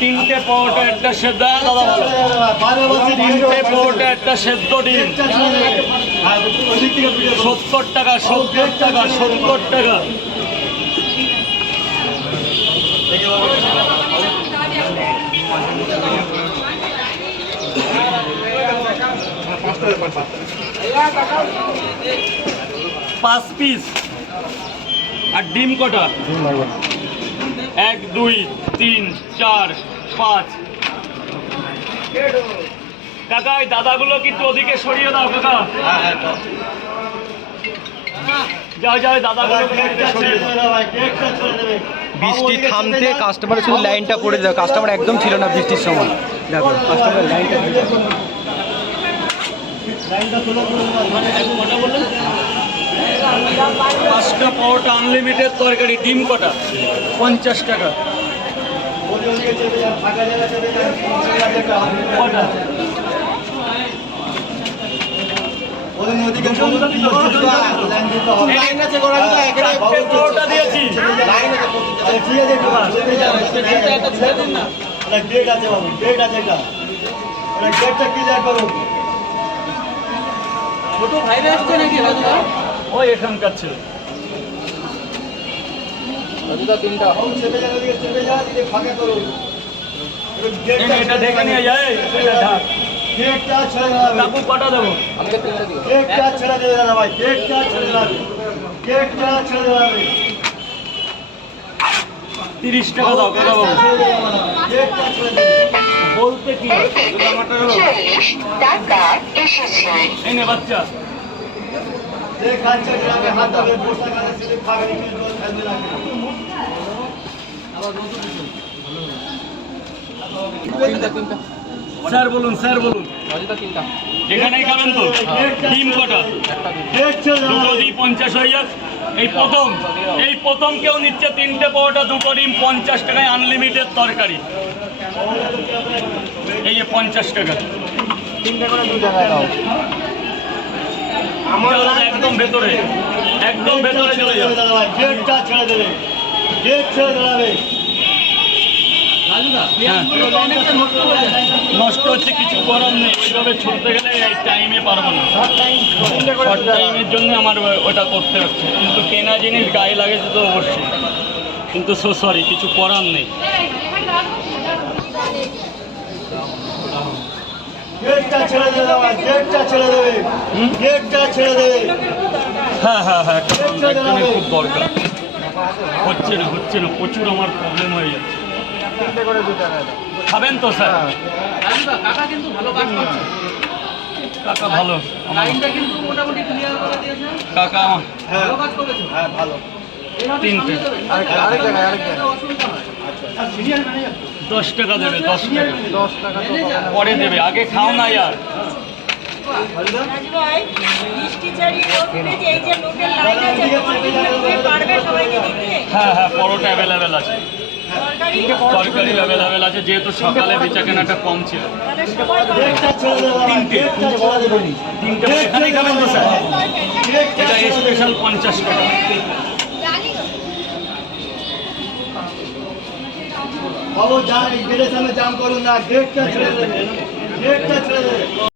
তিনটে পরোটা একটা সেদ্ধ, তিনটে পরোটা একটা সেদ্ধ ডিম, 70 টাকা, 70 টাকা, 70 টাকা। পাঁচ পিস। আর ডিম কটা? 1 2 3 4 5। কাকা এই দাদাগুলো কিন্তু ওদিকে সরিয়ে দাও কাকা। যাও যাও দাদাগুলো সরিয়ে দাও। বৃষ্টি থামতে কাস্টমার শুধু লাইনটা পড়ে যায়, কাস্টমার একদম ছিল না বৃষ্টির সময়। দেখো কাস্টমার লাইনটা পাঁচটা পরোটা আনলিমিটেড তরকারি, ডিম কটা? 50 টাকা। কটা? পরোটা দিয়েছি। ছোট ভাইরা আসছে নাকি রাজুদা? ওই এখানকার ছিল। রাজুদা তিনটা এটা দেখে নিয়ে যায়। কাকু কটা দেবো? আমাকে তিনটা দিও। 30 টাকা দাও কাকা বাবু। বলতে কি এই নে বাচ্চা। তিনটা স্যার বলুন, স্যার বলুন। রাজুদা তিনটা এখানেই খাবেন তো? ডিম কটা? দুটো দিই 50 হয়ে যাক। এই প্রথম কেউ নিচ্ছে তিনটে পরোটা, দুটো ডিম 50 টাকায় আনলিমিটেড তরকারি। এই যে 50 টাকা। তিনটা করে 2 টাকায় দাও। একদম ভেতরে, একদম ভেতরে চলে যাবে। রাজুদা নষ্ট হচ্ছে, কিছু করার নেই। ওইভাবে ছুটতে গেলে এই টাইমে পারবো না। শর্ট টাইমের জন্য আমার ওটা করতে হচ্ছে। কিন্তু কেনা জিনিস গায়ে লাগেছে তো অবশ্যই, কিন্তু সরি, কিছু করার নেই। হ্যাঁ হ্যাঁ হ্যাঁ, একদমই খুব দরকার। হচ্ছে না, প্রচুর আমার প্রবলেম হয়ে যাচ্ছে। খাবেন তো স্যার? রাজুদা কাকা কিন্তু ভালো কাজ করছে। কাকা ভালো, লাইনটা কিন্তু মোটামুটি ক্লিয়ার করে দিয়েছে। কাকা আমার ভালো কাজ করেছো। হ্যাঁ ভালো। তিনটে। আরেক জায়গায় অসুবিধা হয়। 10 টাকা দেবে, 10 টাকা 10 টাকা তো পরে দেবে, আগে খাও না यार। হ্যাঁ হ্যাঁ, পরোটা অ্যাভেলেবেল আছে, তরকারি অ্যাভেলেবেল আছে, যেহেতু সকালে বেচা কেনাটা কম ছিল। তিনটে এখানেই খাবেন তো স্যার? এটা স্পেশাল 50 টাকা। বাবু জাম করুন না, গেটটা ছেড়ে দেবে, গেটটা ছেড়ে দেবে।